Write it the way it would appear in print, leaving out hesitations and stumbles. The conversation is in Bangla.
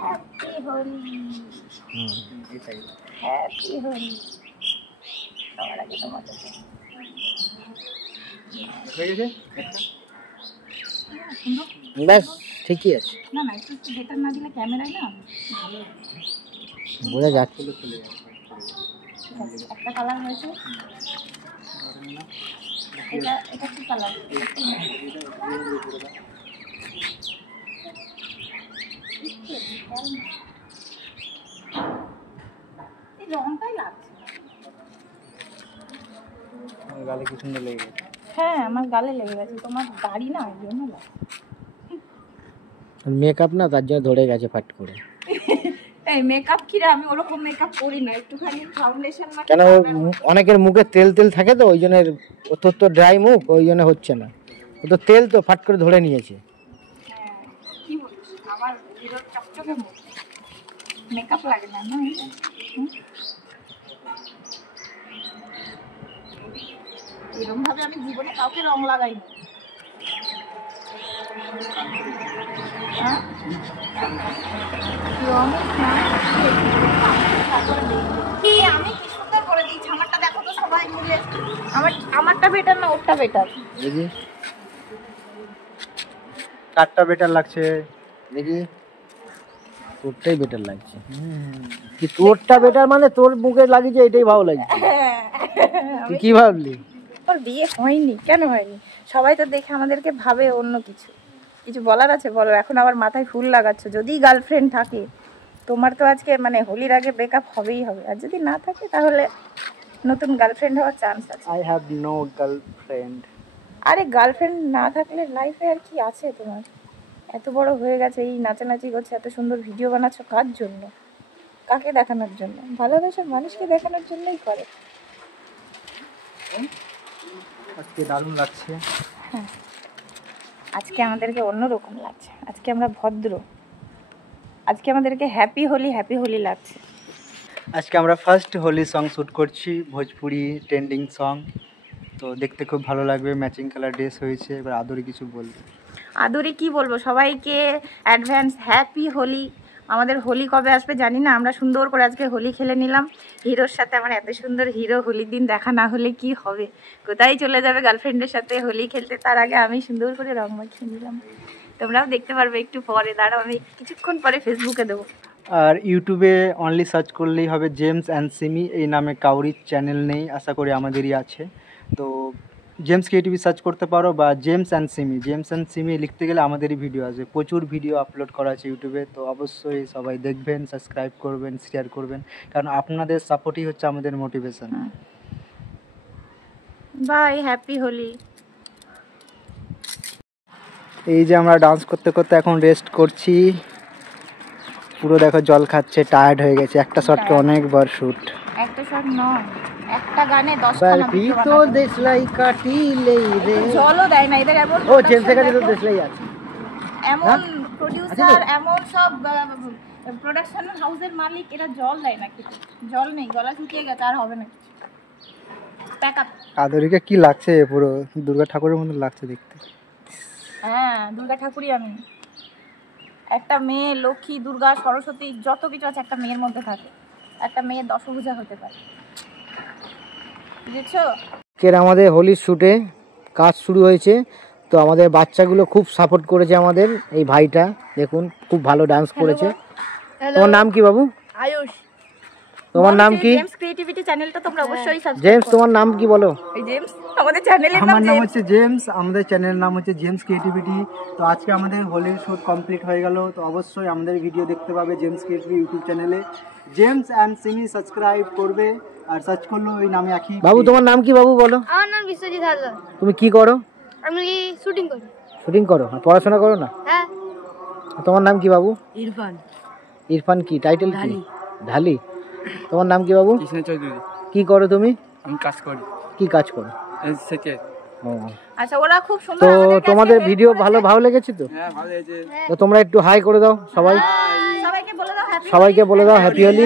হ্যাপি হোলি। হ্যাপি হোলি। সবার আগে তোমাকে ব্যাস ঠিকই আছে। না না একটু বেটার না দিলে ক্যামেরায় না বোঝা যাচ্ছে। একটা কালার হয়েছে। এটা এটা কি কালার? এই রংটাই লাগছে। গালে কি সুন্দর লেগে গেছে। হ্যাঁ আমার গালে লেগে গেছে, তোমার দাড়ি না এই জন্য লাগছে। মেকআপ না তার জন্য ধরে গেছে ফাট করে। এই মেকআপ কি রে, আমি ওরকম মেকআপ করি না, একটুখানি ফাউন্ডেশন না। কেন অনেকের মুখে তেল তেল থাকে তো ওই জন্য, তোর তো ড্রাই মুখ ওই জন্য হচ্ছে না, ও তো তেল তো ফাট করে ধরে নিয়েছে। হ্যাঁ কি বলিস, আমার হিরো চকচকে মুখ, মেকআপ লাগে না না। এরকম ভাবে আমি জীবনে কাউকে রং লাগাইনি। আমি কি সুন্দর করে দিই, আমারটা দেখো তো সবাই মিলে। আমারটা বেটার না ওরটা বেটার? দেখি কারটা বেটার লাগছে, দেখি তোরটাই বেটার লাগছে। কি তোরটা বেটার মানে তোর মুখে লাগিয়েছে এটাই ভালো লাগছে। তুই কি ভাবলি? তোর বিয়ে হয়নি কেন হয়নি? সবাই তো দেখে আমাদেরকে ভাবে অন্য কিছু। কিছু বলার আছে বলো। এখন আবার মাথায় ফুল লাগাচ্ছ, যদি গার্লফ্রেন্ড থাকে তোমার তো আজকে মানে হোলির আগে ব্রেকআপ হবেই হবে, আর যদি না থাকে তাহলে নতুন গার্লফ্রেন্ড হওয়ার চান্স আছে। I have no girlfriend. আরে গার্লফ্রেন্ড না থাকলে লাইফে আর কি আছে তোমার? এত বড় হয়ে গেছে, এই নাচানাচি করছে, এত সুন্দর ভিডিও বানাচ্ছ, কার জন্য? কাকে দেখানোর জন্য? ভালোবাসার মানুষকে দেখানোর জন্যই করে। আজকে দারুণ লাগছে। হ্যাঁ আজকে আমাদেরকে অন্যরকম লাগছে, আজকে আমরা ভদ্র, আজকে আমাদেরকে হ্যাপি হোলি লাগছে। আজকে আমরা ফার্স্ট হোলি সং শ্যুট করছি, ভোজপুরি ট্রেন্ডিং সং। তো দেখতে খুব ভালো লাগবে, ম্যাচিং কালার ড্রেস হয়েছে। এবার আদরি কিছু বলবে। আদরে কি বলবো, সবাইকে অ্যাডভান্স হ্যাপি হোলি। আমাদের হোলি কবে আসবে জানি না, আমরা সুন্দর করে আজকে হোলি খেলে নিলাম হিরোর সাথে। আমার এত সুন্দর হিরো, হোলির দিন দেখা না হলে কি হবে, কোথায় চলে যাবে গার্লফ্রেন্ডের সাথে হোলি খেলতে, তার আগে আমি সুন্দর করে রং মাখিয়ে নিলাম। তোমরাও দেখতে পারবে একটু পরে, দাঁড়াও আমি কিছুক্ষণ পরে ফেসবুকে দেবো। আর ইউটিউবে অনলি সার্চ করলেই হবে জেমস অ্যান্ড সিমি, এই নামে কাউরির চ্যানেল নেই, আশা করি আমাদেরই আছে। তো জেমস ক্রিয়েটিভি সার্চ করতে পারো বা James and Simi. James and Simi লিখতে গেলে আমাদেরই ভিডিও আসবে, প্রচুর ভিডিও আপলোড করা আছে ইউটিউবে। তো অবশ্যই সবাই দেখবেন, সাবস্ক্রাইব করবেন, শেয়ার করবেন, কারণ আপনাদের সাপোর্টই হচ্ছে আমাদের মোটিভেশন। By, happy Holi. এই যে আমরা ডান্স করতে করতে এখন রেস্ট করছি, পুরো দেখো জল খাচ্ছে, টায়ার্ড হয়ে গেছে। একটা শটকে অনেকবার শুট, একটা শট নয়, একটা গানে 10টা ভিডিও তো দেশলাই কাটিলে রে, জলও দেয় না এদের। এমন ও জেমসের কাছে তো দেশলাই আছে, এমন প্রোডিউসার, এমন সব প্রোডাকশন হাউসের মালিক, এরা জল দেয় না কিছু। জল নেই, গলা শুকিয়ে গেছে, আর হবে না কিছু। Pack up. আদরিকে কি লাগছে, পুরো দুর্গা ঠাকুরের মতো লাগছে দেখতে। হ্যাঁ দুর্গা ঠাকুরই আমি। একটা মেয়ে লক্ষ্মী, দুর্গা, সরস্বতী, যত কিছু আছে একটা মেয়ের মধ্যে থাকে। একটা মেয়ে দশভুজা হতে পারে, বুঝেছো? আমাদের হোলির শুটে কাজ শুরু হয়েছে, তো আমাদের বাচ্চাগুলো খুব সাপোর্ট করেছে আমাদের। এই ভাইটা দেখুন খুব ভালো ডান্স করেছে। তোমার নাম কি বাবু? আয়ুষ। তোমার নাম কি? জেমস ক্রিয়েটিভিটি চ্যানেলটা তোমরা অবশ্যই সাবস্ক্রাইব করো। জেমস তোমার নাম কি বলো? এই জেমস আমাদের চ্যানেলের নাম। আমার নাম হচ্ছে জেমস, আমাদের চ্যানেলের নাম হচ্ছে জেমস ক্রিয়েটিভিটি। তো আজকে আমাদের হোলির শুট কমপ্লিট হয়ে গেল। তো অবশ্যই আমাদের ভিডিও দেখতে পাবে জেমস ক্রিয়েটিভিটি ইউটিউব চ্যানেলে। জেমস অ্যান্ড সিমি সাবস্ক্রাইব করবে, আর সার্চ করলো ওই নামে একই। বাবু তোমার নাম কি বাবু বলো? আমার নাম বিশ্বজিৎ হালদার। তুমি কি করো? আমি শুটিং করি। শুটিং করো, আর পড়াশোনা করো না? হ্যাঁ। তোমার নাম কি বাবু? ইরফান। ইরফান কি টাইটেল কি? ঢালি। তোমার নাম কি বাবু? কৃষ্ণ চৌধুরী। কি করো তুমি? আমি কাজ করি। কি কাজ করো? আচ্ছা ওরা খুব সুন্দর। তো তোমাদের ভিডিও ভালো লেগেছে তো? হ্যাঁ ভালো হয়েছে। তো তোমরা একটু হাই করে দাও সবাই, সবাইকে বলে দাও হ্যাপি, সবাইকে বলে দাও হ্যাপি হোলি।